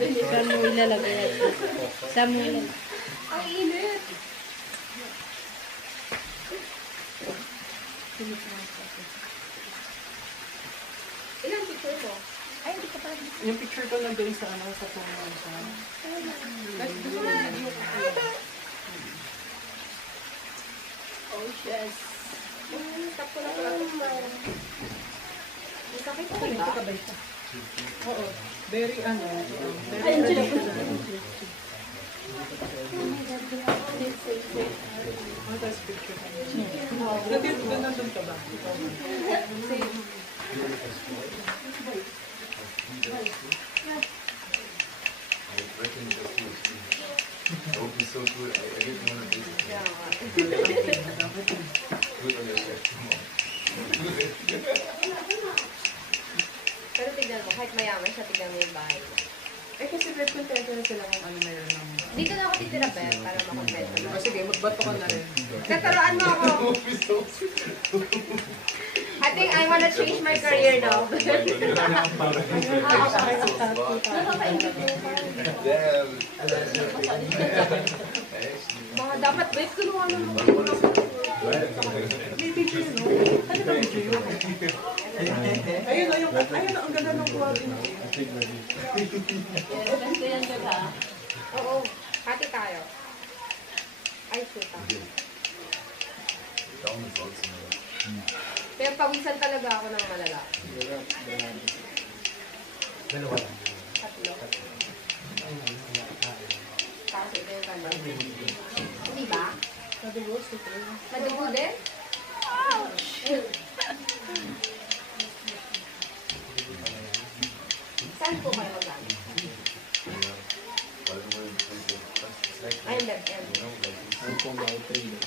Saan mo ilalagay? Saan mo ilalagay? Ang init. Ilang picture mo? Ay, hindi ka pa. Yung picture ko nandun sa ano, sa phone sa... Oh, yes. Tap ko na pala ito. May sakit ko ba? Kabay siya. Oo. Very ano. Ay, Very oh, that's picture. Nandun ka ba? That would be so good. I didn't want to do it. Yeah. Do it on your side. Come on. Pero tignan mo, kahit mayaman siya, tignan mo yung bahay niya. Eh kasi red contento na sila kung ano meron ng... Dito na ako titira, Ben, para makontento na. Oh, sige, magbato ka na rin. Tataroan mo ako. I think I wanna change my career now. Mga dapat, wait, tulungan mo. May picture yun, no? Ano ba picture yun? Ayun na yung... Ayun na, ang ganda ng quality. Oo, hati tayo. Ay, suta. Pero pawisan talaga ako ng malala. Dalawa lang. Tatlo. Kasi ito yung kanya. Hindi ba? Madugo, super. Madugo din? Ouch! Saan po kayo magaling? Ayun, left end. Ang kung 3